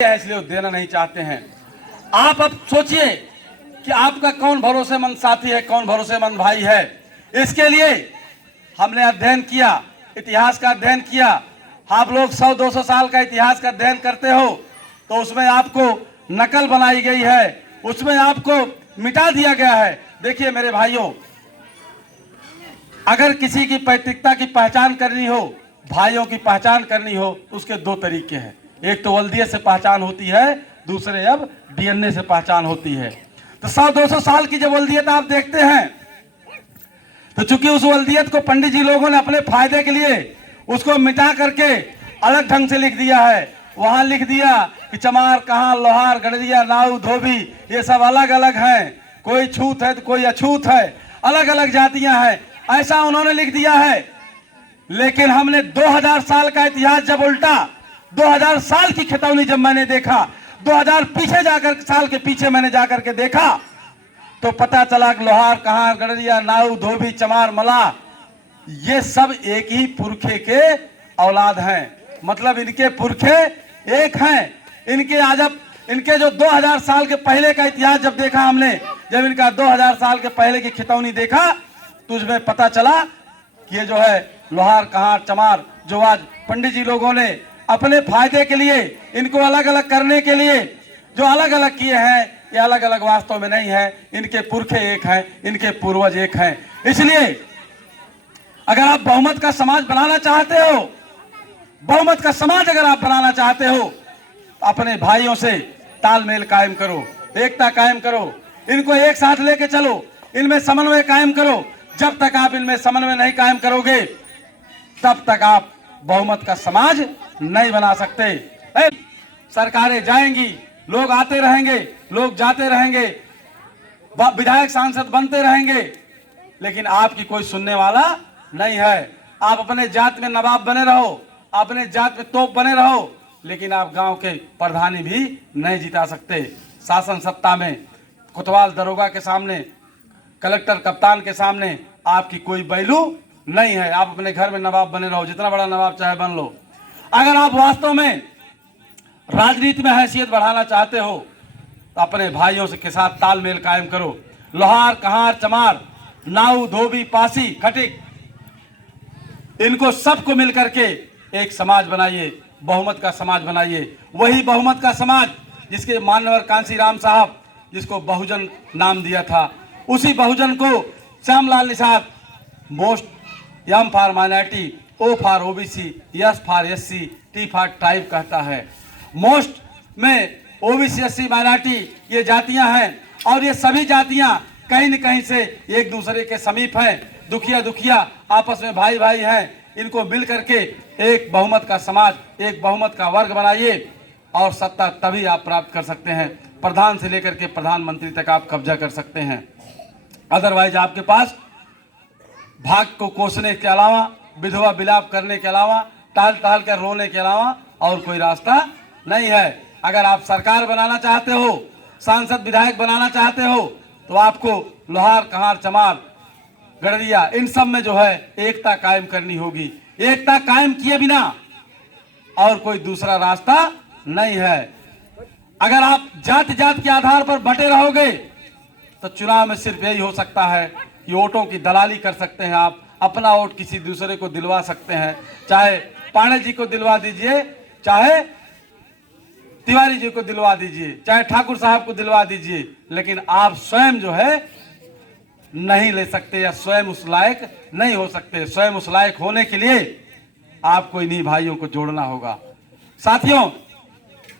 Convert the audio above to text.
इसलिए देना नहीं चाहते हैं। आप अब सोचिए कि आपका कौन भरोसेमंद साथी है, कौन भरोसेमंद भाई है। इसके लिए हमने अध्ययन किया, इतिहास का अध्ययन किया। आप लोग 100-200 साल का इतिहास का अध्ययन करते हो तो उसमें आपको नकल बनाई गई है, उसमें आपको मिटा दिया गया है। देखिए मेरे भाइयों, अगर किसी की पैतृकता की पहचान करनी हो, भाइयों की पहचान करनी हो, तो उसके दो तरीके हैं। एक तो वल्दियत से पहचान होती है, दूसरे अब डीएनए से पहचान होती है। तो 100-200 साल की जब वल्दियत आप देखते हैं तो चूंकि उस वल्दियत को पंडित जी लोगों ने अपने फायदे के लिए उसको मिटा करके अलग ढंग से लिख दिया है। वहां लिख दिया कि चमार, कहां, लोहार, गड़रिया, नाऊ, धोबी, ये सब अलग अलग हैं। कोई छूत है तो कोई अछूत है, अलग अलग जातियां हैं, ऐसा उन्होंने लिख दिया है। लेकिन हमने 2000 साल का इतिहास जब उल्टा, 2000 साल की खितौनी जब मैंने देखा, 2000 साल के पीछे मैंने जाकर के देखा तो पता चला कि लोहार, कहां, गड़रिया, नाऊ, धोबी, चमार, मलाह, ये सब एक ही पुरखे के औलाद हैं। मतलब इनके पुरखे एक हैं। इनके जो 2000 साल के पहले का इतिहास जब देखा हमने, जब इनका 2000 साल के पहले की खितौनी देखा तो उसमें पता चला कि ये जो है लोहार, कहार, चमार, जो आज पंडित जी लोगों ने अपने फायदे के लिए, इनको अलग अलग करने के लिए जो अलग अलग किए हैं, ये अलग अलग वास्तव में नहीं है। इनके पुरखे एक हैं, इनके पूर्वज एक हैं। इसलिए अगर आप बहुमत का समाज बनाना चाहते हो, बहुमत का समाज अगर आप बनाना चाहते हो, तो अपने भाइयों से तालमेल कायम करो, एकता कायम करो, इनको एक साथ लेके चलो, इनमें समन्वय कायम करो। जब तक आप इनमें समन्वय नहीं कायम करोगे तब तक आप बहुमत का समाज नहीं बना सकते। सरकारें जाएंगी, लोग आते रहेंगे, लोग जाते रहेंगे, विधायक सांसद बनते रहेंगे, लेकिन आपकी कोई सुनने वाला नहीं है। आप अपने जात में नवाब बने रहो, अपने जात में तोप बने रहो, लेकिन आप गांव के प्रधानी भी नहीं जिता सकते। शासन सत्ता में कोतवाल दरोगा के सामने, कलेक्टर कप्तान के सामने आपकी कोई वैल्यू नहीं है। आप अपने घर में नवाब बने रहो, जितना बड़ा नवाब चाहे बन लो। अगर आप वास्तव में राजनीति में हैसियत बढ़ाना चाहते हो तो अपने भाइयों के साथ तालमेल कायम करो। लोहार, कहार, चमार, नाऊ, धोबी, पासी, खटिक, इनको सबको मिलकर के एक समाज बनाइए, बहुमत का समाज बनाइए। वही बहुमत का समाज जिसके मान्यवर कांशीराम साहब, जिसको बहुजन नाम दिया था, उसी बहुजन को Shyamlal Nishad MOST, M for minority, O for OBC, S for SC, T for tribe कहता है। मोस्ट में ओबीसी, एससी, माइनॉरिटी ये जातियां हैं, और ये सभी जातियां कहीं न कहीं से एक दूसरे के समीप हैं। दुखिया दुखिया आपस में भाई भाई हैं। इनको मिल करके एक बहुमत का समाज, एक बहुमत का वर्ग बनाइए और सत्ता तभी आप प्राप्त कर सकते हैं। प्रधान से लेकर के प्रधानमंत्री तक आप कब्जा कर सकते हैं। अदरवाइज आपके पास भाग को कोसने के अलावा, विधवा विलाप करने के अलावा, टहल टहल कर रोने के अलावा और कोई रास्ता नहीं है। अगर आप सरकार बनाना चाहते हो, सांसद विधायक बनाना चाहते हो, तो आपको लोहार, कहार, चमार, गड़रिया, इन सब में जो है एकता कायम करनी होगी। एकता कायम किए बिना और कोई दूसरा रास्ता नहीं है। अगर आप जाति जात के आधार पर बंटे रहोगे तो चुनाव में सिर्फ यही हो सकता है कि वोटों की दलाली कर सकते हैं। आप अपना वोट किसी दूसरे को दिलवा सकते हैं, चाहे पांडे जी को दिलवा दीजिए, चाहे तिवारी जी को दिलवा दीजिए, चाहे ठाकुर साहब को दिलवा दीजिए, लेकिन आप स्वयं जो है नहीं ले सकते, या स्वयं उस लायक नहीं हो सकते। स्वयं उस लायक होने के लिए आपको इन्हीं भाइयों को जोड़ना होगा। साथियों,